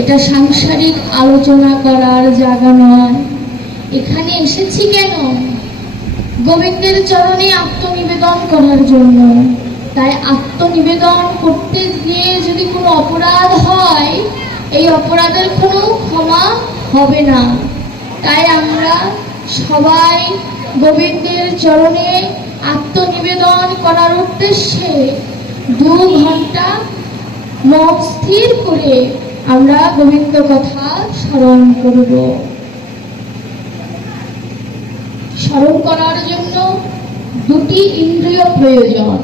এটা সাংসারিক আলোচনা করার জায়গা নয়। এখানে এসেছি কেন? গোবিন্দের চরণে আত্মনিবেদন করার জন্য। তাই আত্মনিবেদন করতে গিয়ে যদি কোনো অপরাধ হয়, এই অপরাধের কোনো ক্ষমা হবে না। তাই আমরা সবাই গোবিন্দের চরণে আত্মনিবেদন করার উদ্দেশ্যে 2 ঘন্টা মন স্থির করে আমরা গোবিন্দ কথা স্মরণ করব। স্মরণ করার জন্য 2টি ইন্দ্রিয় প্রয়োজন।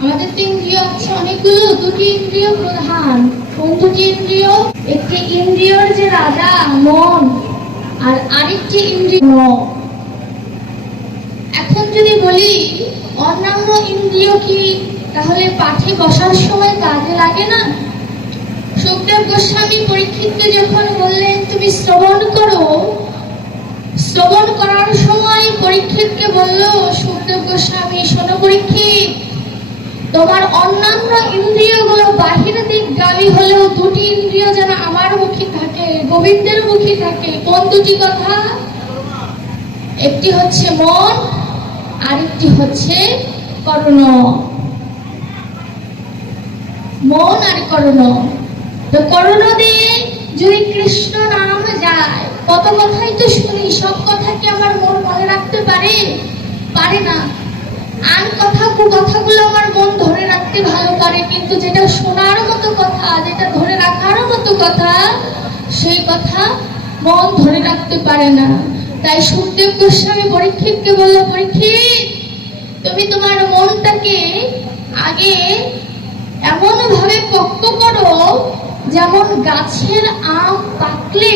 আমাদের তো ইন্দ্রিয় আছে অনেকগুলো, 2টি ইন্দ্রিয় প্রধান। কোন 2টি ইন্দ্রিয়? একটি ইন্দ্রিয়র যে রাজা মন, আর আরেকটি ইন্দ্রিয়। এখন যদি বলি অন্যান্য ইন্দ্রিয় কি, তাহলে পাঠে বসার সময় কাজে লাগে না? সুখদেব গোস্বামী পরীক্ষিতকে যখন বললেন তুমি শ্রবণ করো, শ্রবণ করার সময় পরীক্ষিতকে বলল সুখদেব গোস্বামী, শোনো পরীক্ষিত, তোমার অন্যান্য ইন্দ্রিয়গুলো বাহির দিকগামী হলেও 2টি ইন্দ্রিয় যেন আমার মুখী থাকে, গোবিন্দের মুখী থাকে। কোন 2টি কথা? একটি হচ্ছে মন, আরেকটি হচ্ছে কর্ণ। মন আর কর্ণ। তো কর্ণ দিয়ে যদি কৃষ্ণ নাম যায়, কত কথাই তো শুনি, সব কথা কি আমার মন মনে রাখতে পারে? পারে না। আর কথাগুলো আমার মন ধরে রাখতে ভালো পারে, কিন্তু যেটা শোনার মতো কথা, যেটা ধরে রাখার মতো কথা, সেই কথা মন ধরে রাখতে পারে না। তাই সুখদেব গোস্বামী পরীক্ষিতকে বলল, পরীক্ষিত, তুমি তোমার মনটাকে আগে এমন ভাবে পক্ক করো, যেমন গাছের আম পাকলে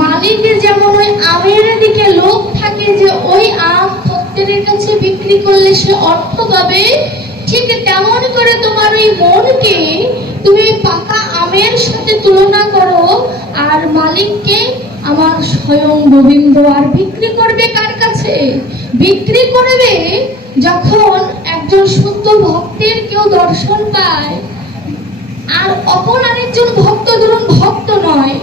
মালিকের যেমন ওই আমের দিকে লোভ থাকে যে ওই আম খদ্দেরের কাছে বিক্রি করলে সে অর্থ পাবে, ঠিক তেমন করে তোমার ওই মনকে তুমি পাকা আমের সাথে তুলনা করো, আর মালিককে আমার স্বয়ং গোবিন্দ। আর বিক্রি করবে কার কাছে? বিক্রি করবে যখন একজন শুদ্ধ ভক্তের কেউ দর্শন পায়, আর অপর আরেকজন ভক্ত ধরুন ভক্ত নয়,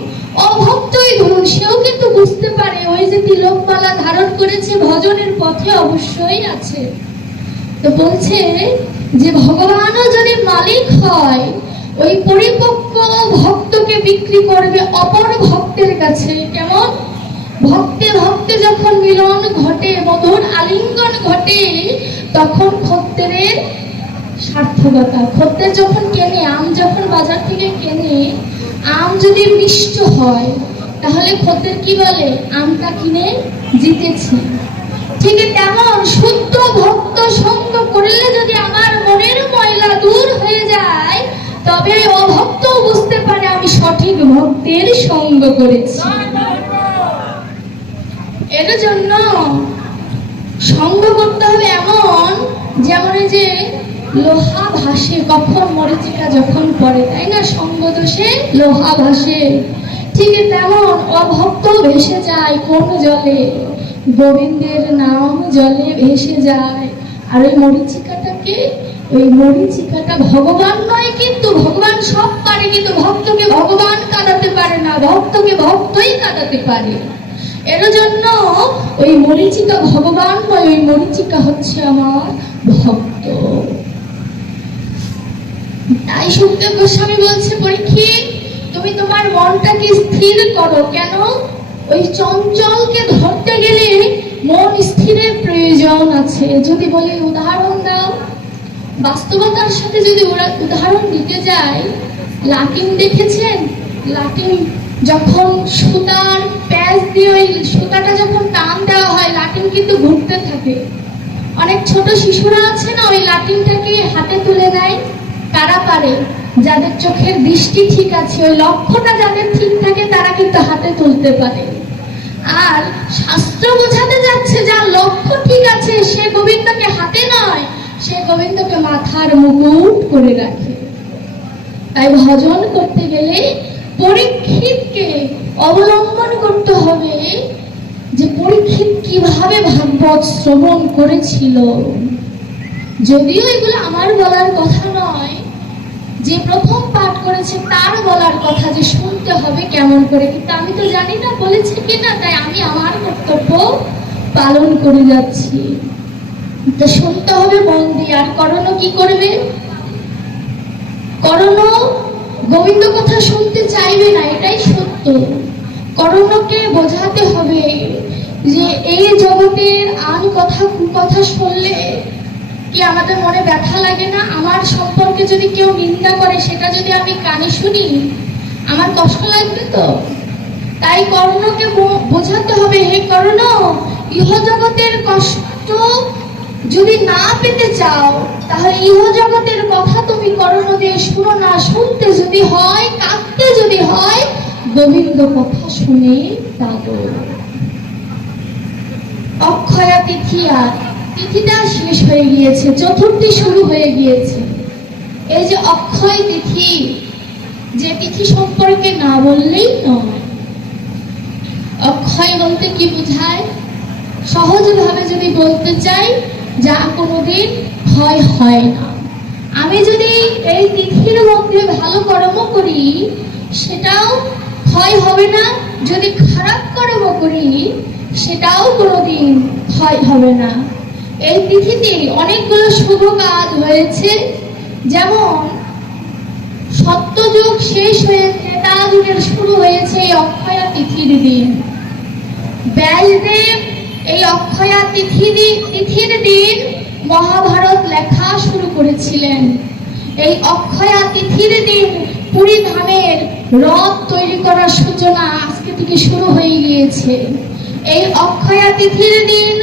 অভক্তই ধরুন, সেও কিন্তু বুঝতে পারে ওই যে তিলকমালা ধারণ করেছে ভজনের পথে অবশ্যই আছে। তো বলছে যে ভগবানও যদি মালিক হয়, ওই পরিপক্ক ভক্তকে বিক্রি করবে অপর ভক্তের কাছে। কেমন? ভক্তে ভক্তে যখন মিলন ঘটে, মধুর আলিঙ্গন ঘটে, তখন খদ্দেরের সার্থকতা। খদ্দের যখন কেনে, আম যখন বাজার থেকে কেনে, আম যদি মিষ্ট হয়, তাহলে খদ্দের কি বলে? আমটা কিনে জিতেছি। ঠিক তেমন শুদ্ধ ভক্ত সঙ্গ করলে যদি আমার মনের ময়লা দূর হয়ে যায়, তবে অভক্ত বুঝতে পারে আমি সঠিক ভক্তের সঙ্গ করেছি। এর জন্য সঙ্গ করতে হবে এমন, যেমন যে লোহা ভাসে কখন মরিচিকা যখন পড়ে, তাই না? সঙ্গ দোষে লোহা ভাসে। ঠিক তেমন অভক্ত ভেসে যায় কোন জলে? গোবিন্দের নাম জলে ভেসে যায়। আর ওই মরিচিকাটাকে, ওই মরিচিকাটা ভগবান নয়, কিন্তু ভগবান সব পারে, কিন্তু ভক্তকে ভগবান কাঁদাতে পারে না, ভক্তকে ভক্তই কাঁদাতে পারে। এর জন্য ওই মরিচিকা ভগবান নয়, ওই মরিচিকা হচ্ছে আমার ভক্ত। তাই সুখদেব গোস্বামী বলছে, পরীক্ষিত, তুমি তোমার মনটাকে স্থির করো। কেন? ওই চঞ্চলকে ধরতে গেলে মন স্থিরের প্রয়োজন আছে। যদি বলি উদাহরণ দাও, বাস্তবতার সাথে যদি উদাহরণ দিতে যাই, লাটিম দেখেছেন? লাটিম যখন সুতার প্যাচ দিয়ে ওই সুতাটা যখন টান দেওয়া হয়, লাটিম কিন্তু ঘুরতে থাকে। অনেক ছোট শিশুরা আছে না, ওই লাটিমটাকে হাতে তুলে নেয়। কারা পারে? যাদের চোখের দৃষ্টি ঠিক আছে, ওই লক্ষ্যটা যাদের ঠিক থাকে, তারা কিন্তু হাতে তুলতে পারে। আর শাস্ত্র বোঝাতে যাচ্ছে যার লক্ষ্য ঠিক আছে, সে গোবিন্দকে হাতে নয়, সে গোবিন্দকে মাথার মুকুট করে রাখে। তাই ভজন করতে গেলে পরীক্ষিতকে অবলম্বন করতে হবে যে পরীক্ষিত কিভাবে ভাগবত শ্রবণ করেছিল। যদিও এগুলো আমার বলার কথা নয়, যে প্রথম পাঠ করে করেছে তার বলার কথা যে শুনতে হবে কেমন করে, কিন্তু আমি তো জানি না বলেছে কিনা, তাই আমি আমার কর্তব্য পালন করে যাচ্ছি। তো শুনতে হবে মন দিয়ে। আর কর্ণ কি করবে? কর্ণ গোবিন্দ কথা শুনতে চাইবে না, এটাই সত্য। কর্ণকে বোঝাতে হবে যে এই জগতের আন কথা কুকথা শুনলে কি আমাদের মনে ব্যথা লাগে না? আমার সম্পর্কে যদি কেউ নিন্দা করে সেটা যদি আমি কানে শুনি আমার কষ্ট লাগবে তো। তাই কর্ণকে বোঝাতে হবে, হে কর্ণ, ইহজগতের কষ্ট যদি না পেতে চাও তাহলে ইহজগতের কথা তুমি কর্ণ দিয়ে শুনো না। শুনতে যদি হয়, কাঁদতে যদি হয়, গোবিন্দ কথা শুনে কাঁদো। অক্ষয়া তিথি, আর তিথিটা শেষ হয়ে গিয়েছে, চতুর্থী শুরু হয়ে গিয়েছে। এই যে অক্ষয় তিথি, যে তিথি সম্পর্কে না বললেই নয়। অক্ষয় বলতে কি বোঝায়? সহজভাবে যদি বলতে চাই, যা কোনোদিন ক্ষয় হয় না। আমি যদি এই তিথির মধ্যে ভালো কর্ম করি সেটাও ক্ষয় হবে না, যদি খারাপ কর্ম করি সেটাও কোনোদিন ক্ষয় হবে না। এই তিথিতে অনেকগুলো শুভ কাজ হয়েছে, যেমন সত্যযুগ শেষ হয়ে ত্রেতা যুগের শুরু হয়েছে এই অক্ষয়া তিথির দিন। ব্যাসদেব এই অক্ষয়া তিথির দিন মহাভারত লেখা শুরু করেছিলেন। এই অক্ষয়া তিথির দিন পুরী ধামের রথ তৈরি করার সূচনা আজকে থেকে শুরু হয়ে গিয়েছে। এই অক্ষয়া তিথির দিন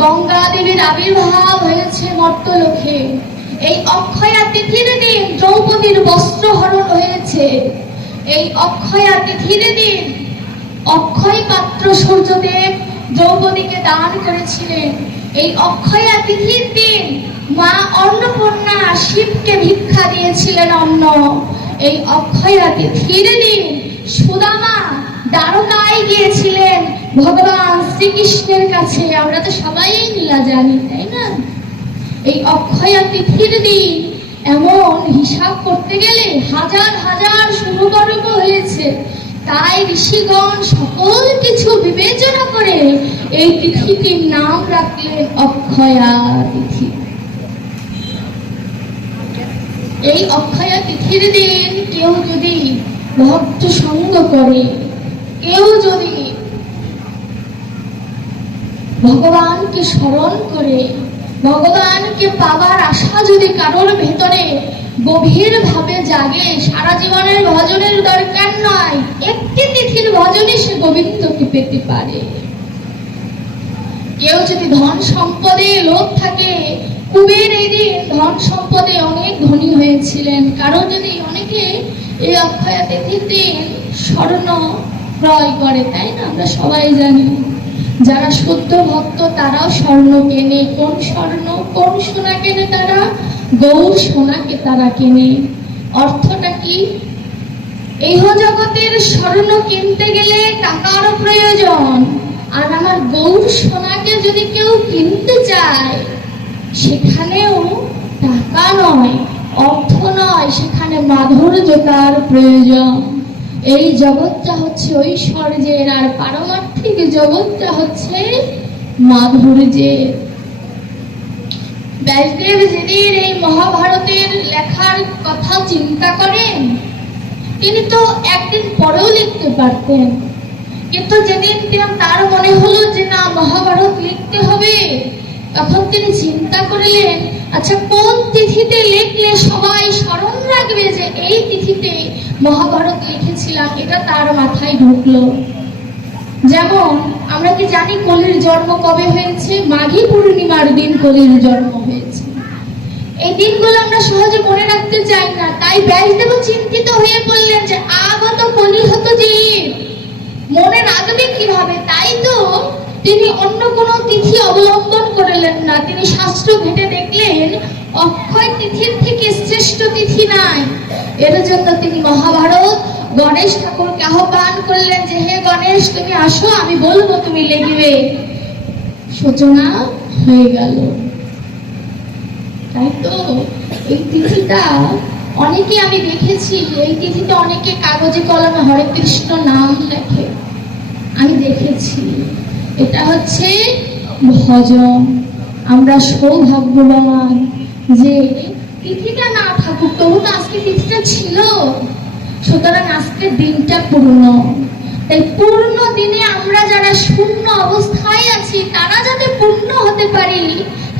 গঙ্গা দেবীর আবির্ভাব হয়েছে মর্তলোকে। এই অক্ষয়া তিথির দিন দ্রৌপদীর বস্ত্র হরণ হয়েছে। এই অক্ষয়া তিথির দিন অক্ষয় পাত্র সূর্যদেব দ্রৌপদীকে দান করেছিলেন। এই অক্ষয়া তিথির দিন মা অন্নপূর্ণা শিবকে ভিক্ষা দিয়েছিলেন অন্ন। এই অক্ষয়া তিথির দিন সুদামা দ্বারকায় গিয়েছিলেন ভগবান শ্রীকৃষ্ণের কাছে। আমরা তো সবাই লীলা জানি, তাই না? এই অক্ষয়া তিথির দিন এমন হিসাব করতে গেলে হাজার হাজার শুভকর্ম হয়েছে। তাই ঋষিগণ সকল কিছু বিবেচনা করে এই তিথিটির নাম রাখলেন অক্ষয়া তিথি। এই অক্ষয়া তিথির দিন কেউ যদি ভক্ত সঙ্গ করে, কেউ যদি ভগবানকে স্মরণ করে, ভগবানকে পাবার আশা যদি কারোর ভেতরে গভীর ভাবে জাগে, সারা জীবনের ভজনের দরকার নয়, একটি তিথির ভজনে সে গোবিন্দকে পেতে পারে। কেউ যদি ধন সম্পদে লোভ থাকে, কুবের এই দিন ধন সম্পদে অনেক ধনী হয়েছিলেন। কারো যদি অনেকে এই অক্ষয়া তিথির দিন স্বর্ণ ক্রয় করে, তাই না? আমরা সবাই জানি যারা শুদ্ধ ভক্ত তারাও স্বর্ণ কেনে। কোন স্বর্ণ, কোন সোনা কেনে? তারা গৌর সোনাকে তারা কেনে। অর্থটা কি? এই জগতের স্বর্ণ কিনতে গেলে টাকার প্রয়োজন, আর আমার গৌর সোনাকে যদি কেউ কিনতে চায় সেখানেও টাকা নয়, অর্থ নয়, সেখানে মাধুর্যতার প্রয়োজন। এই জগৎটা হচ্ছে ঐশ্বর্যের, আর পারমার্থিক জগৎটা হচ্ছে মাধুর্যের। ব্যাসদেব যেদিন এই মহাভারতের লেখার কথা চিন্তা করেন, তিনি তো একদিন পরেও লিখতে পারতেন, কিন্তু যেদিন তার মনে হলো যে না মহাভারত লিখতে হবে, তখন তিনি চিন্তা করলেন আচ্ছা কোন তিথিতে লিখলে সবাই স্মরণ রাখবে যে এই তিথিতে মহাভারত লিখেছিলাম। এটা তার মাথায় ঢুকলো। যেমন আমরা কি জানি কলির জন্ম কবে হয়েছে? মাঘী পূর্ণিমার দিন কলির জন্ম হয়েছে। এই দিনগুলো আমরা সহজে মনে রাখতে চাই না, তাই ব্যাসদেব চিন্তিত হয়ে পড়লেন যে আগত কলি হত জীব, মনে রাখবে কিভাবে? তাই তো তিনি অন্য কোনো তিথি অবলম্বন করলেন না। তিনি শাস্ত্র ঘেটে দেখলেন অক্ষয় তিথির থেকে শ্রেষ্ঠ তিথি নাই। এর জন্য তিনি মহাভারত গণেশ ঠাকুরকে আহ্বান করলেন যে হে গণেশ, তুমি আসো, আমি বলবো, তুমি লিখবে। সূচনা হয়ে গেল। তাই তো এই তিথিটা অনেকে আমি দেখেছি এই তিথিতে অনেকে কাগজে কলমে হরে কৃষ্ণ নাম লেখে, আমি দেখেছি। এটা হচ্ছে ভজন। আমরা সৌভাগ্যবান যে তিথিটা না থাকুক, তবু তো আজকে তিথিটা ছিল, সুতরাং আজকের দিনটা পূর্ণ। তাই পূর্ণ দিনে আমরা যারা শূন্য অবস্থায় আছি তারা যাতে পূর্ণ হতে পারি,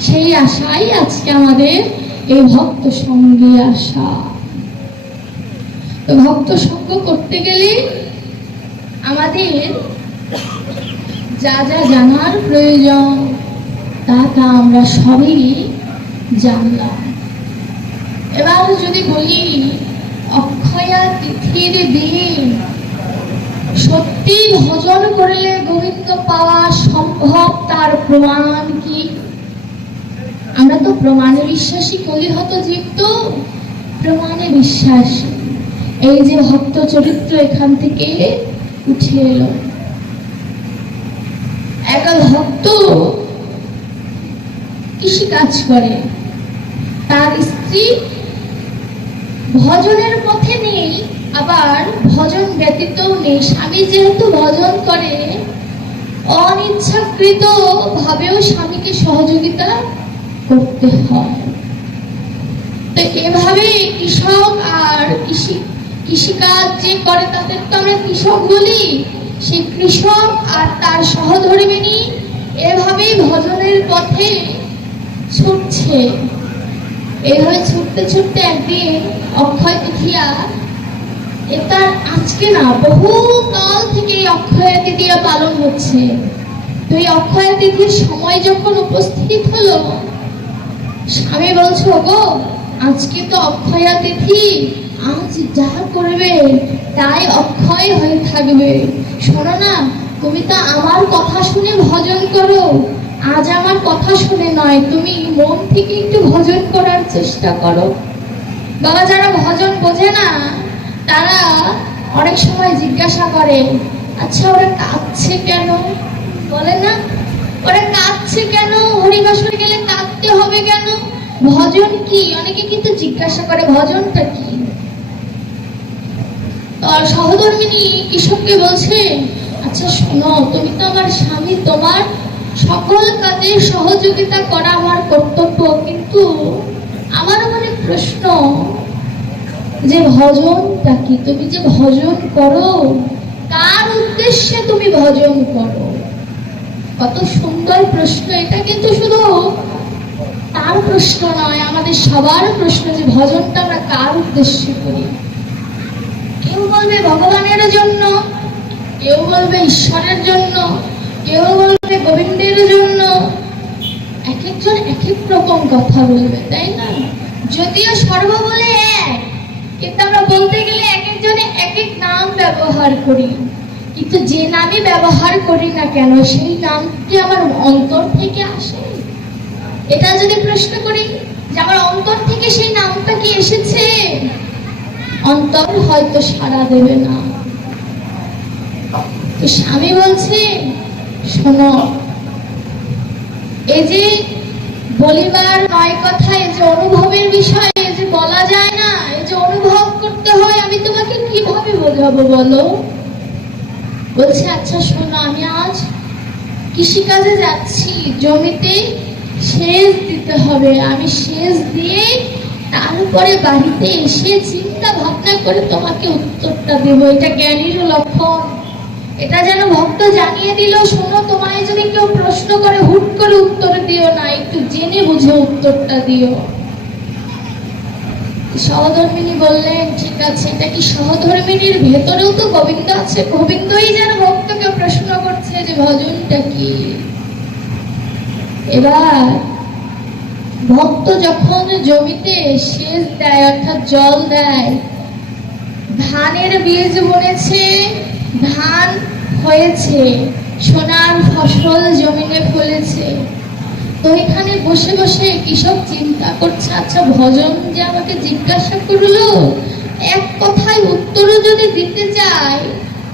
সেই আশাই আজকে আমাদের এই ভক্ত সঙ্গে আসা। তো ভক্ত সঙ্গ করতে গেলে আমাদের যা যা জানার প্রয়োজন তা আমরা সবই জানলাম। এবার যদি বলি অক্ষয়া তিথির দিন সত্যি ভজন করলে গোবিন্দ পাওয়া সম্ভব, তার প্রমাণ কি? আমরা তো প্রমাণে বিশ্বাসী, কলিহত জীব তো প্রমাণে বিশ্বাসী। এই যে ভক্ত চরিত্র এখান থেকে উঠে এলো। এক ভক্ত কৃষি কাজ করে, তার স্ত্রী ভজনের পথে নেই, আবার ভজন ব্যতীতও নেই। স্বামী যেহেতু ভজন করে, অনিচ্ছাকৃত ভাবেও স্বামীকে সহযোগিতা করতে হয়। তো এভাবে কৃষক আর কৃষিকাজ যে করে তাদের তো আমরা কৃষক বলি, সেই কৃষক আর তার সহধর্মিণী এভাবেই ভজনের পথে ছুটছে। এভাবে ছুটতে ছুটতে একদিন অক্ষয় তৃতীয়া, এটা আজকে না, বহু কাল থেকে অক্ষয় তৃতীয়া পালন হচ্ছে। তো এই অক্ষয় তিথির সময় যখন উপস্থিত হলো, স্বামী বলছো গো আজকে তো অক্ষয়া তিথি, আজ যা করবে তাই অক্ষয় হয়ে থাকবে। শোনো না, তুমি তো আমার কথা শুনে ভজন করো, আজ আমার কথা শুনে নয়, তুমি মন থেকে একটু ভজন করার চেষ্টা করো। বাবা, যারা ভজন বোঝে না তারা অনেক সময় জিজ্ঞাসা করে, আচ্ছা ওরা কাঁদছে কেন? বলে না, ওরা কাঁদছে কেন? হরিবাসরে গেলে কাঁদতে হবে কেন? ভজন কি? অনেকে কিন্তু জিজ্ঞাসা করে ভজনটা কি। সহধর্মিণী কৃষককে বলছে, আচ্ছা শোনো, তুমি তো আমার স্বামী, তোমার সকল কাজে সহযোগিতা করা আমার কর্তব্য, কিন্তু আমার মনে প্রশ্ন যে ভজনটা কি? তুমি যে ভজন করো কার উদ্দেশ্যে তুমি ভজন করো? কত সুন্দর প্রশ্ন এটা, কিন্তু শুধু তার প্রশ্ন নয়, আমাদের সবার প্রশ্ন যে ভজনটা আমরা কার উদ্দেশ্যে করি। কেউ বলবে ভগবানের জন্য, কেউ বলবে ঈশ্বরের জন্য, কেউ বলবে গোবিন্দের জন্য। এক একজন এক এক রকম কথা বলবে, তাই না? যদিও সর্ববলে এক, কিন্তু আমরা বলতে গেলে এক একজনে এক এক নাম ব্যবহার করি। কিন্তু যে নামই ব্যবহার করি না কেন, সেই নামটি আমার অন্তর থেকে আসে। এটা যদি প্রশ্ন করি যে আমার অন্তর থেকে সেই নামটা কি এসেছে, অন্তর হয়তো সাড়া দেবে না। তো স্বামী বলছে, শোনো, এই যে বলিবার নয় কথা, এই যে অনুভবের বিষয়, এই যে বলা যায় না, এই যে অনুভব করতে হয়, আমি তোমাকে কিভাবে বোঝাবো বলো? বলছে, আচ্ছা শোনো, আমি আজ কৃষিকাজে যাচ্ছি, জমিতে সেচ দিতে হবে, আমি সেচ দিয়ে তারপরে বাড়িতে এসে চিন্তা ভাবনা করে তোমাকে উত্তরটা দেব। এটা জ্ঞানীর লক্ষণ। এটা যেন ভক্ত জানিয়ে দিল, শোনো, তোমায় যদি কেউ প্রশ্ন করে হুট করে উত্তর দিও না, একটু জেনে বুঝে উত্তরটা দিও। সহধর্মিণী বললেন, ঠিক আছে। এটা কি সহধর্মিণীর ভেতরেও তো গোবিন্দ আছে? গোবিন্দই যেন ভক্তকে প্রশ্ন করছে যে ভজনটা কি। এবার ভক্ত যখন জমিতে সেচ দেয়, অর্থাৎ জল দেয়, ধানের বীজ বুনেছে, ধান হয়েছে, সোনার ফসল জমিনে ফলেছে। তো এখানে বসে বসে কৃষক চিন্তা করছে, আচ্ছা ভজন যে আমাকে জিজ্ঞাসা করলো, এক কথায় উত্তরও যদি দিতে চাই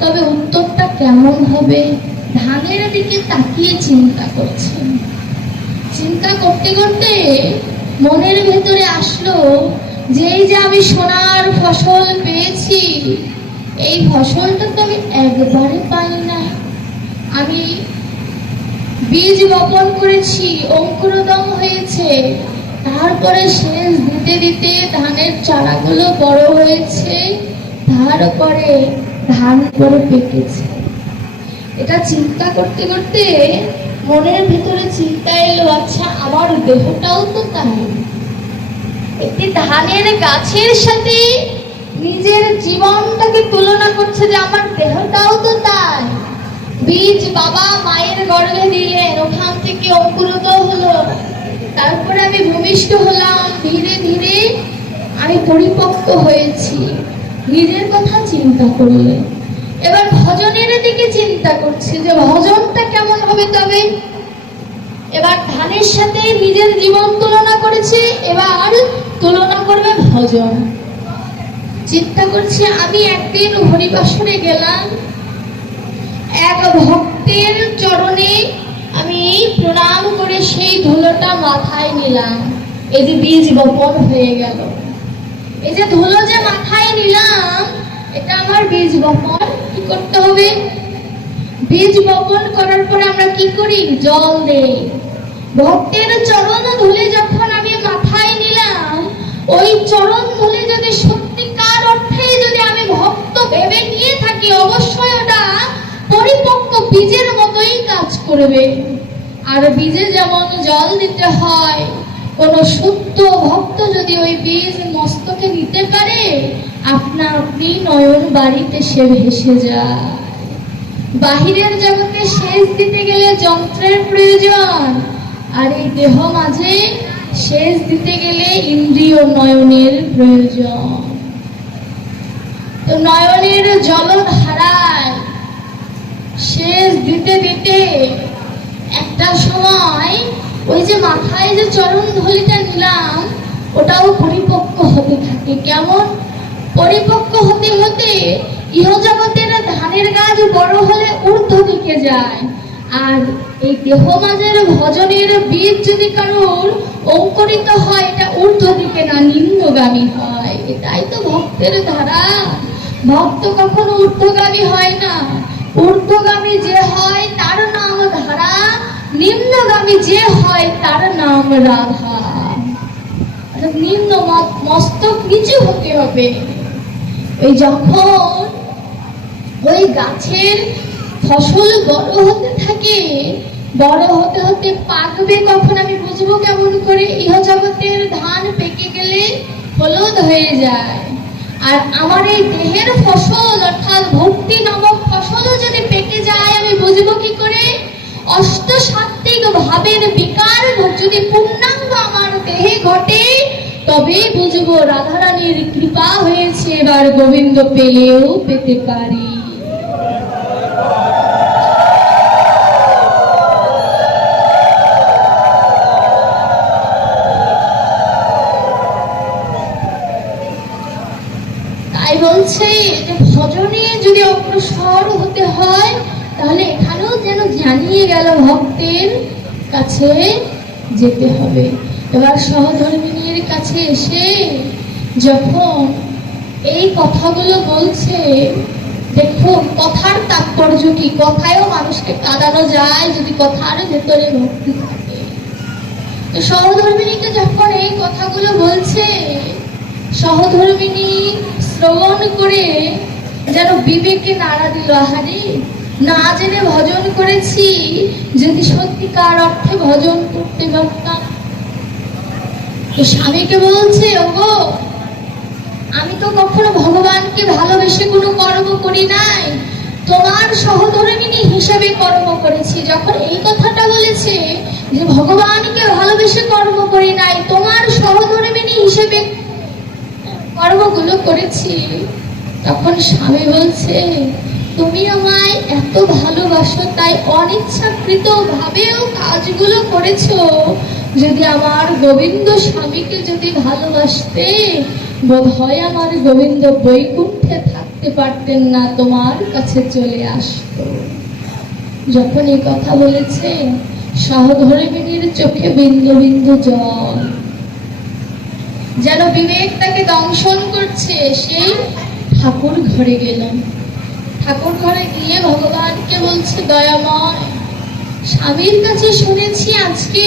তবে উত্তরটা কেমন হবে? ধানের দিকে তাকিয়ে চিন্তা করছেন। চিন্তা করতে করতে মনের ভেতরে আসলো, যেই যে আমি সোনার ফসল পেয়েছি, এই ফসলটা তো আমি একবারে পাই না। আমি বীজ বপন করেছি, অঙ্কুরোদগম হয়েছে, তারপরে সেচ দিতে দিতে ধানের চারাগুলো বড় হয়েছে, তারপরে ধান করে পেকেছে। এটা চিন্তা করতে করতে মনের ভিতরে চিন্তা এলো, আচ্ছা আমার দেহটাও তো তাই। একটি ধানের গাছের সাথে নিজের জীবনটাকে তুলনা করছে যে আমার দেহটাও তো তাই। বীজ বাবা মায়ের গর্ভে দিলেন, ওখান থেকে অঙ্কুরিত হলো, তারপরে আমি ভূমিষ্ঠ হলাম, ধীরে ধীরে আমি পরিপক্ক হয়েছি। নিজের কথা চিন্তা করলেন। এবার ভজনের দিকে চিন্তা করছে যে ভজনটা কেমন হবে। তবে এবার ধানের সাথে নিজের জীবন তুলনা করেছে, এবার তুলনা করবে ভজন। চিন্তা করছে, আমি একদিন হরিবাসরে গেলাম, এক ভক্তের চরণে আমি প্রণাম করে সেই ধুলোটা মাথায় নিলাম। এই যে বীজ বপন হয়ে গেল, এই যে ধুলো যে মাথায় নিলাম, এটা আমার বীজ বপন। কি করতে হবে? বীজ বপন করার পরে আমরা কি করি? জল দেই। ভক্তের চরণ ধুলে যখন আমি মাথায় নিলাম, ওই চরণ ধুলে যদি সত্যিকার অর্থে যদি আমি ভক্ত ভেবে নিয়ে থাকি, অবশ্যই ওটা পরিপক্ক বীজের মতোই কাজ করবে। আর বীজে যেমন জল দিতে হয়, কোন শুদ্ধ ভক্ত যদি ওই বীজ মস্তকে দিতে পারে, আপনা আপনি নয়ন বাড়িতে সে ভেসে যায়। বাহিরের জগতে সেচ দিতে গেলে যন্ত্রের প্রয়োজন, আর এই দেহ মাঝে সেচ দিতে গেলে ইন্দ্রিয় নয়নের প্রয়োজন। তো নয়নের জলধারায় সেচ দিতে দিতে একটা সময় ওই যে মাথায় যে চরণ ধুলিটা নিলাম, ওটাও পরিপক্ক হতে থাকে। কেমন? পরিপক্ক হতে হতে ইহজগতের ধানের গাছ বড় হলে ঊর্ধ্ব দিকে যায়, আর এই দেহ মাঝের ভজনের বীজ যদি কারোর অঙ্কুরিত হয়, এটা ঊর্ধ্ব দিকে না, নিম্নগামী হয়। এটাই তো ভক্তের ধারা। ভক্ত কখনো ঊর্ধ্বগামী হয় না। ঊর্ধ্বগামী যে হয় তার নাম ধারা, নিম্নগামী যে হয় তার নাম রাধা। নিম্ন মস্তক নিচে হতে হবে। ওই যখন ওই গাছের ফসল বড় হতে থাকে, বড় হতে হতে পাকবে কখন আমি বুঝবো কেমন করে? ইহজগতের ধান পেকে গেলে হলুদ হয়ে যায়। আর আমার এই দেহের ফসল অর্থাৎ ভক্তি নামক ফসলও যদি পেকে যায়, আমি বুঝবো কি করে? অষ্টসাত্ত্বিক ভাবের বিকার যদি পূর্ণাঙ্গ আমার দেহে ঘটে, তবে বুঝবো রাধারানীর কৃপা হয়েছে, এবার গোবিন্দ পেলেও পেতে পারি। তাই বলছে যে ভজনে যদি অগ্রসর হতে হয়, তাহলে এখানেও যেন জানিয়ে গেল ভক্তের কাছে যেতে হবে। এবার সহধর্মিনীর কাছে এসে যখন এই কথাগুলো বলছে, দেখো কথার তাৎপর্য কি। কথায়ও মানুষকে কাঁদানো যায় যদি কথার ভেতরে ভক্তি থাকে। তো সহধর্মিনীকে যখন এই কথাগুলো বলছে, সহধর্মিনী শ্রবণ করে যেন বিবেকে নাড়া দিল, আহারে না জেনে ভজন করেছি, যদি সত্যিকার অর্থে ভজন করতে পারতাম। তো স্বামীকে বলছে, ওগো আমি তো কখনো ভগবানকে ভালোবেসে কোনো কর্ম করি নাই, তোমার সহধর্মিনী হিসেবে কর্ম করেছি। যখন এই কথাটা বলেছে যে ভগবানকে ভালোবেসে কর্ম করি নাই, তোমার সহধর্মিনী হিসেবে কর্মগুলো করেছি, তখন স্বামী বলছে, তুমি আমায় এত ভালোবাসো, তাই অনিচ্ছাকৃত ভাবেও কাজগুলো করেছো। যদি আমার গোবিন্দ স্বামীকে যদি ভালোবাসতে, বোধ হয় আমার গোবিন্দ বৈকুণ্ঠে থাকতে পারতেন না, তোমার কাছে চলে আসতো। যখন এই কথা বলেছে, সহধর্মিনীর চোখে বিন্দু বিন্দু জল। যেন বিবেক তাকে দংশন করছে। সেই ঠাকুর ঘরে গেলাম। ঠাকুর ঘরে গিয়ে ভগবানকে বলছে, দয়াময়, স্বামীর কাছে শুনেছি আজকে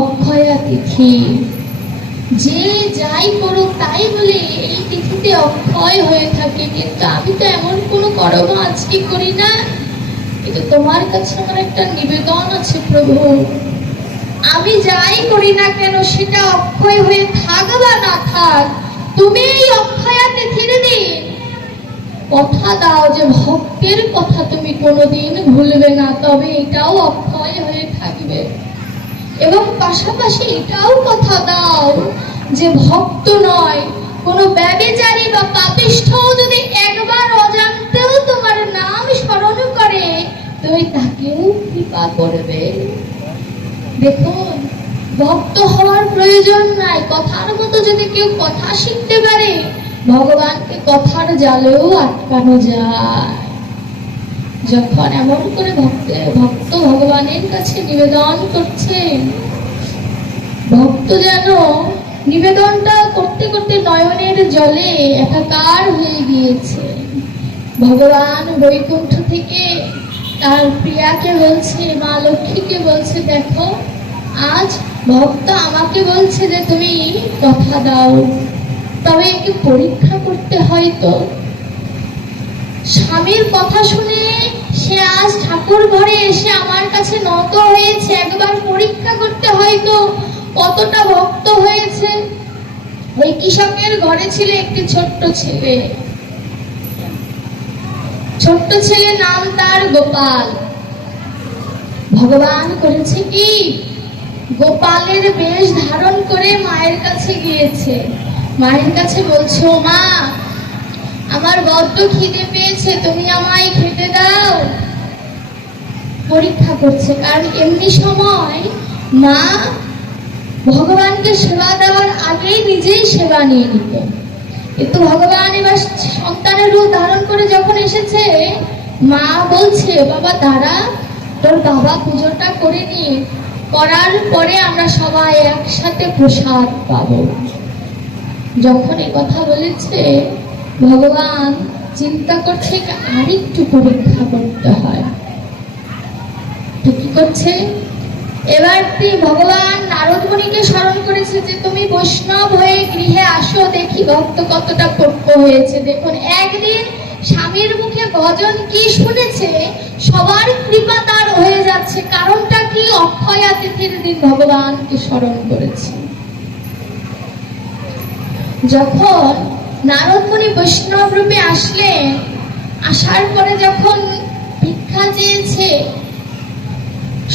অক্ষয়া তিথি, যে যাই করুক তাই বলে এই তিথিতে অক্ষয় হয়ে থাকে, কিন্তু আমি তো এমন কোনো কর্ম আজকে করি না। কিন্তু তোমার কাছে আমার একটা নিবেদন আছে প্রভু, আমি যাই করি না কেন সেটা অক্ষয় হয়ে থাক বা না থাক, তুমি এই অক্ষয়া তিথির দিন কথা দাও যে ভক্তের কথা তুমি কোনোদিন ভুলবে না, তবে এটাও অক্ষয় হয়ে থাকবে। এবং পাশাপাশি এটাও কথা দাও যে ভক্ত নয়, কোনো ব্যভিচারী বা পাপিষ্ঠও যদি একবার অজান্তেও তোমার নাম স্মরণ করে, তুমি তাকেও কৃপা করবে। দেখুন, ভক্ত হওয়ার প্রয়োজন নাই, কথার মতো যদি কেউ কথা শিখতে পারে, ভগবানকে কথার জালেও আটকানো যায়। যখন এমন করে ভক্ত ভগবানের কাছে নিবেদন করছেন, ভক্ত যেন নিবেদনটা করতে করতে নয়নের জলে একাকার হয়ে গিয়েছে। ভগবান বৈকুণ্ঠ থেকে তার প্রিয়াকে বলছে, মা লক্ষ্মীকে বলছে, দেখো আজ ভক্ত আমাকে বলছে যে তুমি কথা দাও, তবে একে পরীক্ষা করতে হয়। তো স্বামীর কথা শুনে সে আজ ঠাকুর ঘরে এসে আমার কাছে নত হয়েছে, একবার পরীক্ষা করতে হয় তো কতটা ভক্ত হয়েছে। ওই কৃষকের ঘরে ছিল একটি ছোট্ট ছেলে, ছোট্ট ছেলে, নাম তার গোপাল। ভগবান করেছে কি, গোপালের বেশ ধারণ করে মায়ের কাছে গিয়েছে। মায়ের কাছে বলছো, মা আমার বড্ড খিদে পেয়েছে, তুমি আমায় খেতে দাও। পরীক্ষা করছে, কারণ এমনি সময় মা ভগবানকে সেবা দেওয়ার আগেই নিজেই সেবা নিয়ে নিত। কিন্তু ভগবান এবার সন্তানের রূপ ধারণ করে যখন এসেছে, মা বলছে, বাবা দাঁড়া, তোর বাবা পুজোটা করে নি, করার পরে আমরা সবাই একসাথে প্রসাদ পাবো। যখন এই কথা বলেছে, ভগবান চিন্তা করছে আরেকটু পরীক্ষা করতে হয়। তো কি করছে, এবার ভগবান নারদ মুনিকে স্মরণ করেছে যে তুমি বৈষ্ণব হয়ে গৃহে আসো, দেখি ভক্ত কতটা পক্ষ হয়েছে। দেখুন, একদিন স্বামীর মুখে ভজন কি শুনেছে, সবার কৃপা তার হয়ে যাচ্ছে। কারণটা কি, অক্ষয়া তিথির দিন ভগবানকে স্মরণ করেছে। যখন নারদ মুনি বৈষ্ণব রূপে আসলেন, আসার পরে যখন ভিক্ষা চেয়েছে,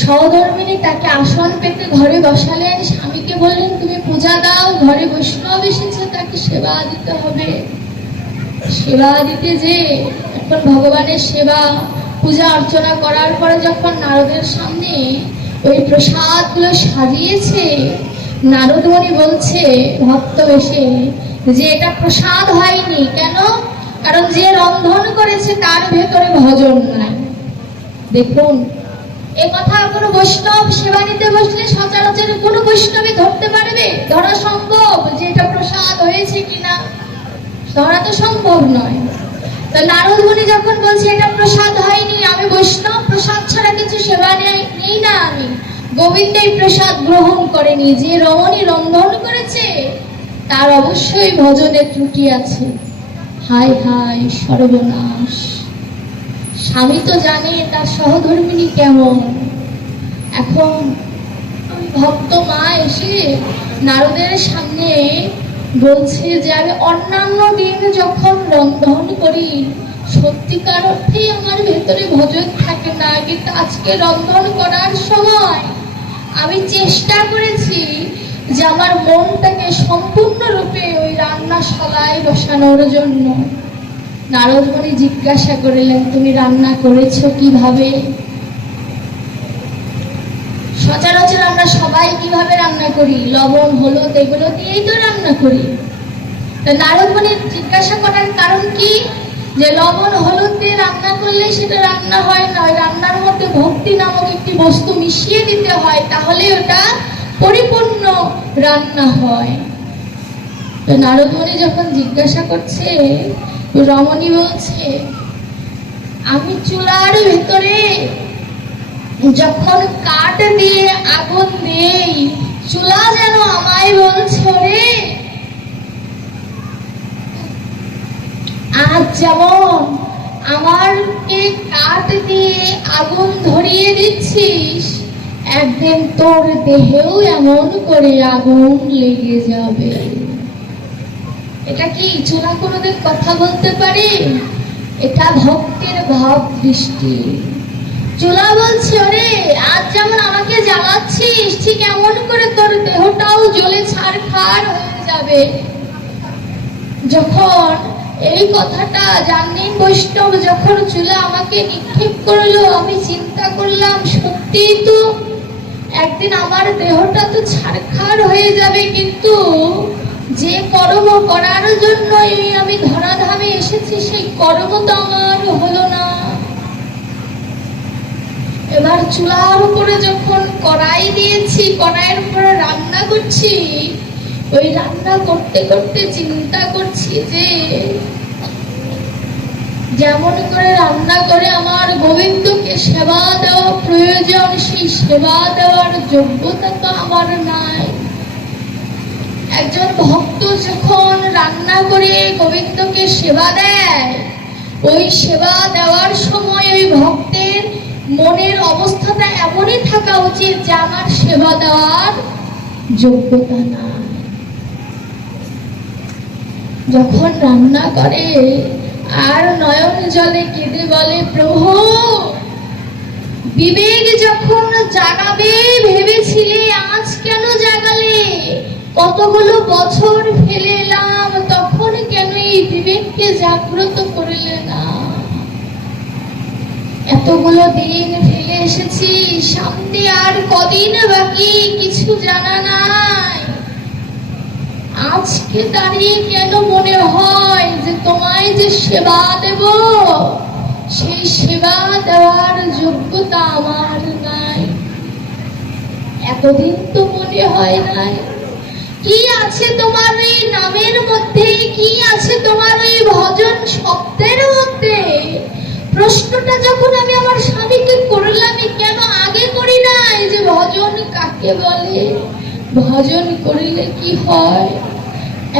সহধর্মিনী তাকে আসন পেতে ঘরে বসালেন, স্বামীকে বললেন তুমি পূজা দাও, ঘরে বৈষ্ণব এসেছে তাকে সেবা দিতে হবে। সেবা দিতে যে এখন ভগবানের সেবা পূজা অর্চনা করার পরে যখন নারদের সামনে ওই প্রসাদ গুলো সাজিয়েছে, নারদ মুনি বলছে ভক্ত এসে যে এটা প্রসাদ হয়নি। কেন? কারণ যে রন্ধন করেছে তার ভেতরে ভজন নাই। দেখুন, এ কথা কোনো বৈষ্ণব সেবা নিতে বসলে সচরাচর কোনো বৈষ্ণবী ধরতে পারবে? ধরা সম্ভব যে এটা প্রসাদ হয়েছে কিনা? ধরা তো সম্ভব নয়। তো নারদ মুনি যখন বলছে এটা প্রসাদ হয়নি, আমি বৈষ্ণব, প্রসাদ ছাড়া কিছু সেবা নেই না, আমি গোবিন্দের প্রসাদ গ্রহণ করেনি, যে রমণী রন্ধন করেছে তার অবশ্যই ভজনের ত্রুটি আছে। হায় হায় সর্বনাশ! স্বামী তো জানে তার সহধর্মিনী কেমন। এখন ভক্ত মা এসে নারদের সামনে বলছে যে আমি অন্যান্য দিন যখন রন্ধন করি সত্যিকার অর্থেই আমার ভেতরে ভজন থাকে না, কিন্তু আজকে রন্ধন করার সময় আমি চেষ্টা করেছি যে আমার মনটাকে সম্পূর্ণরূপে ওই রান্নাশালায় বসানোর জন্য। নারদ মুনি জিজ্ঞাসা করলেন তুমি রান্না করেছো কিভাবে? সচরাচর আমরা সবাই কিভাবে রান্না করি? লবণ হলুদ এগুলো দিয়েই তো রান্না করি। নারদ মুনি জিজ্ঞাসা করার কারণ কি, যে লবণ হলুদ দিয়ে রান্না করলে সেটা রান্না হয় না, রান্নার মধ্যে ভক্তি নামক একটি বস্তু মিশিয়ে দিতে হয়, তাহলে ওটা পরিপূর্ণ রান্না হয়। তো নারদমণি যখন জিজ্ঞাসা করছে, রমণী বলছে, আমি চুলার ভেতরে যখন কাঠ দিয়ে আগুন দেই, চুলা যেন আমায় বলছে, রে আজ যেমন আমারকে কাঠ দিয়ে আগুন ধরিয়ে দিচ্ছিস, একদিন তোর দেহেও এমন করে আগুন লেগে যাবে। এটা কি চুলা কোনোদিন কথা বলতে পারে? এটা ভক্তের ভাব দৃষ্টি। চুলা বলছে, ওরে আজ যেমন আমাকে জ্বালাচ্ছিস, ঠিক এমন করে তোর দেহটাও জ্বলে ছারখার হয়ে যাবে। যখন এই কথাটা জানলেন বৈষ্ণব, যখন চুলা আমাকে নিক্ষেপ করলো, আমি চিন্তা করলাম সত্যি তো একদিন আমার দেহটা তো ছারখার হয়ে যাবে, কিন্তু যে কর্ম করার জন্য আমি ধরাধামে এসেছি সেই কর্ম তো আমার হলো না। এবার চুলার উপরে যখন কড়াই দিয়েছি, কড়াইয়ের উপরে রান্না করছি, ওই রান্না করতে করতে চিন্তা করছি যে যেমন করে রান্না করে আমার গোবিন্দকে সেবা দেওয়া প্রয়োজন, সেই সেবা দেওয়ার যোগ্যতা তো আমার নাই। একজন ভক্ত যখন রান্না করে গোবিন্দকে সেবা দেয়, ওই সেবা দেওয়ার সময় ওই ভক্তের মনের অবস্থাটা এমনই থাকা উচিত যে আমার সেবা দেওয়ার যোগ্যতা নাই। যখন রান্না করে আর নয়ন জলে কেঁদে বলে, প্রভু বিবেক যখন জাগাবে ভেবেছিলে, আজ কেন জাগালে? কতগুলো বছর ফেলে এলাম, তখন কেন এই বিবেককে জাগ্রত করলে না? এতগুলো দিন ফেলে এসেছি, সামনে আর কদিন বাকি কিছু জানা নাই। আজকে দাঁড়িয়ে কেন মনে হয় যে তোমায় যে সেবা দেব, সেই সেবা দেওয়ার যোগ্যতা আমার নাই? এতদিন তো মনে হয় নাই। কি আছে তোমার এই নামের মধ্যে, কি আছে তোমার এই ভজন শব্দের মধ্যে? প্রশ্নটা যখন আমি আমার স্বামীকে করলাম, কেন আগে করি নাই যে ভজন কাকে বলে, ভজন করিলে কি হয়?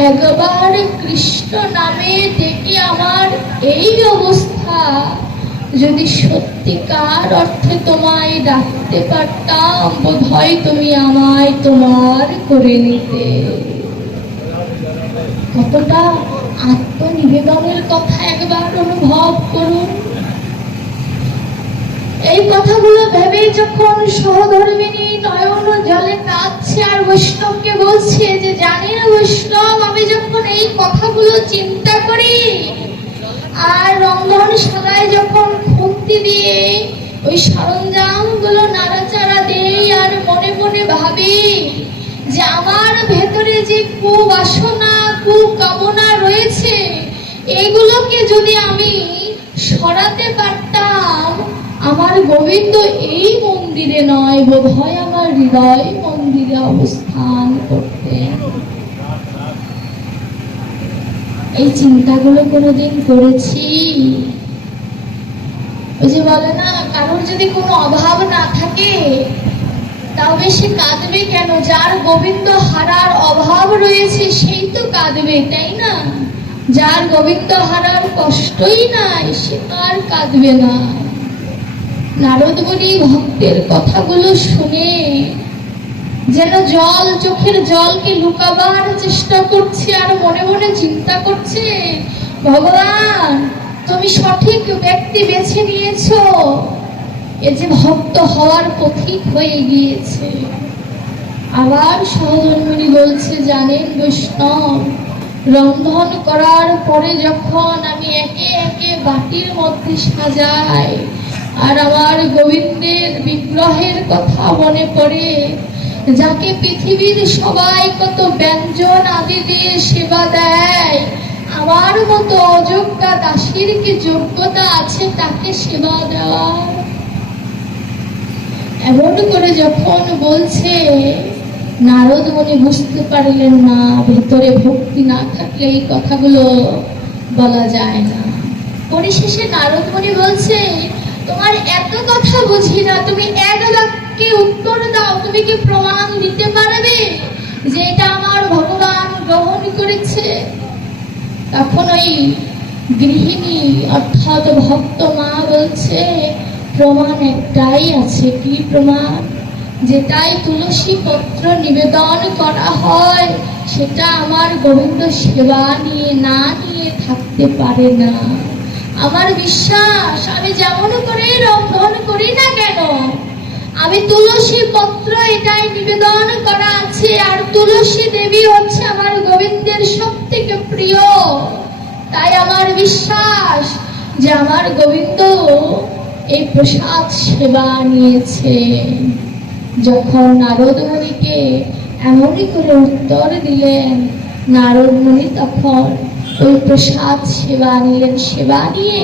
একবার কৃষ্ণ নামে ডেকে আমার এই অবস্থা, যদি সত্যিকার অর্থে তোমায় ডাকতে পারতাম, বোধ হয় তুমি আমায় তোমার করে নিতে। কতটা আত্মনিবেদনের কথা একবার অনুভব করুন। এই কথাগুলো ভেবে যখন সহধর্মিনী নয়ন জলে কাঁদছে আর বৈষ্ণবকে বলছে যে, জানি না বৈষ্ণব, আমি যখন এই কথাগুলো চিন্তা করি আর রন্ধনশালায় যখন খুন্তি দিয়ে ওই সরঞ্জাম গুলো নাড়াচাড়া দেই, আর মনে মনে ভাবি যে আমার ভেতরে যে কুবাসনা কুকামনা রয়েছে, এগুলোকে যদি আমি সরাতে পারতাম, আমার গোবিন্দ এই মন্দিরে নয়, বোধ হয় আমার হৃদয় মন্দিরে অবস্থান করতেন। এই চিন্তাগুলো কোনোদিন করেছি? ওই যে বলে না, কারোর যদি কোনো অভাব না থাকে তবে সে কাঁদবে কেন? যার গোবিন্দ হারার অভাব রয়েছে সেই তো কাঁদবে, তাই না? যার গোবিন্দ হারার কষ্টই নাই সে আর কাঁদবে না। নারদমণি ভক্তের কথাগুলো শুনে যেন জল, চোখের জলকে লুকাবার চেষ্টা করছে আর মনে মনে চিন্তা করছে, ভগবান তুমি সঠিক ব্যক্তি বেছে নিয়েছো, এ যে ভক্ত হওয়ার পথিক হয়ে গিয়েছে। আবার সহধর্মিণী বলছে, জানেন বৈষ্ণব, রন্ধন করার পরে যখন আমি একে একে বাটির মধ্যে সাজাই আর আমার গোবিন্দের বিগ্রহের কথা মনে পড়ে, যাকে পৃথিবীর সবাই কত ব্যঞ্জন আদি দিয়ে সেবা দেয়, আমার মতো অযোগ্যা দাসীর কি যোগ্যতা আছে তাকে সেবা দেওয়ার? এমন করে যখন বলছে, নারদ মুনি বুঝতে পারলেন না, ভেতরে ভক্তি না থাকলে এই কথাগুলো বলা যায় না। পরিশেষে নারদ মুনি বলছে, তোমার এত কথা বুঝি না, তুমি এক বাক্যে উত্তর দাও, তুমি কি প্রমাণ দিতে পারবে যে এটা আমার ভগবান গ্রহণ করেছে? তখন ওই গৃহিণী অর্থাৎ ভক্ত মা বলছে, প্রমাণ একটাই আছে। কি প্রমাণ? যেটাই তুলসী পত্র নিবেদন করা হয় সেটা আমার গোবিন্দ সেবা নিয়ে না নিয়ে থাকতে পারে না। আমার বিশ্বাস, আমি যেমন করে রন্ধন করি না কেন, আমি তুলসী পত্র এটাই নিবেদন করা আছে, আর তুলসী দেবী হচ্ছে আমার গোবিন্দের সব থেকে প্রিয়। তাই আমার বিশ্বাস যে আমার গোবিন্দ এই প্রসাদ সেবা নিয়েছে। যখন নারদ মুনিকে এমনই করে উত্তর দিলেন, নারদ মুনি তখন ওই প্রসাদ সেবা নিলেন। সেবা নিয়ে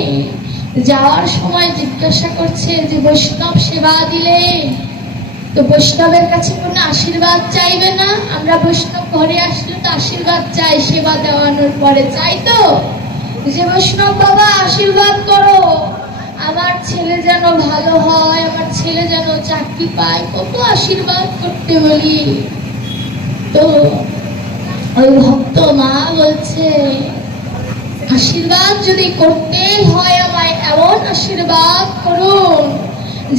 যাওয়ার সময় জিজ্ঞাসা করছে যে বৈষ্ণব সেবা দিলে তো বৈষ্ণবের কাছে কোনো আশীর্বাদ চাইবে না? আমরা বৈষ্ণব ঘরে আসলে তো আশীর্বাদ চাই, সেবা দেওয়ানোর পরে চাই তো যে বৈষ্ণব বাবা আশীর্বাদ করো, আমার ছেলে যেন ভালো হয়, আমার ছেলে যেন চাকরি পায়, কত আশীর্বাদ করতে বলি। তো ওই ভক্ত মা বলছে, আশীর্বাদ যদি করতে হয় আমায় এমন আশীর্বাদ করুন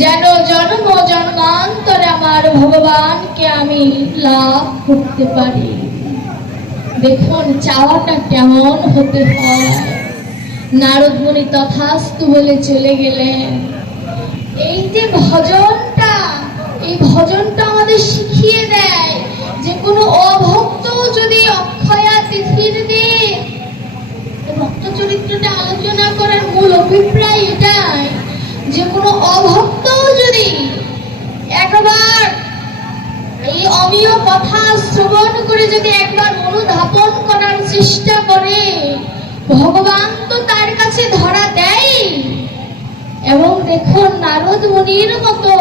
যেন জন্ম জন্মান্তরে আমার ভগবানকে আমি লাভ করতে পারি। দেখুন চাওয়াটা কেমন হতে হয়। নারদ মুনি তথাস্তু বলে চলে গেলেন। এই যে ভজনটা, এই ভজনটা আমাদের শিখিয়ে দেয় যে কোনো অভক্ত যদি অক্ষয়া তিথির দিন, ভক্ত চরিত্রটা আলোচনা করার মূল অভিপ্রায় এটাই যে কোনো অভক্ত যদি একবার এই অমীয় কথা শ্রবণ করে যদি একবার অনুধাবন করার চেষ্টা করে, ভগবান তো তার কাছে ধরা দেয়। এবং দেখুন নারদ মুনির মতো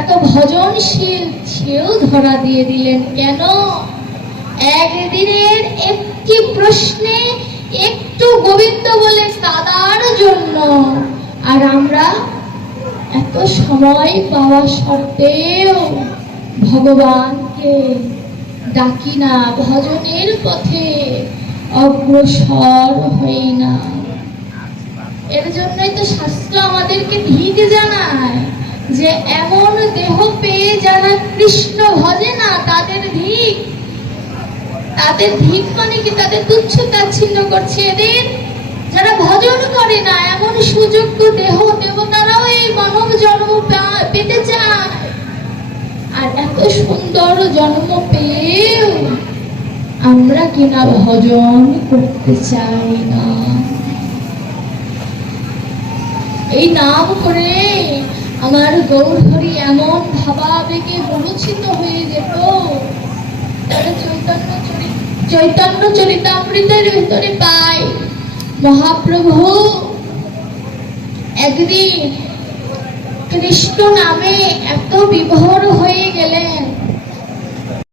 এত ভজনশীল সেও ধরা দিয়ে দিলেন। কেন? একদিনের একটি প্রশ্নে একটু গোবিন্দ বলে কাদার জন্য। আর আমরা এত সময় পাওয়া সত্ত্বেও ভগবানকে ডাকি না, ভজনের পথে অগ্রসর হই না। এর জন্যই তো শাস্ত্র আমাদেরকে ধিক জানায় যে এমন দেহ পেয়ে যারা কৃষ্ণ ভজে না তাদের ধিক। তাদের ধিক মানে কি? তাদের তুচ্ছ তাচ্ছিল্য করছে। এদের যারা ভজন করে না, এমন সুযোগ্য দেহ দেবতারাও এই মানব জন্ম পেতে চায়। আর এত সুন্দর জন্ম পেয়েও আমরা কিনা ভজন করতে চাই না। এই নাম করে আমার গৌরহরি এমন ভাবাবেগে মনোচিত হয়ে যেত। চৈতন্য চরিতামৃতের ভিতরে পাই মহাপ্রভু একদিন কৃষ্ণ নামে এত বিভোর হয়ে গেলেন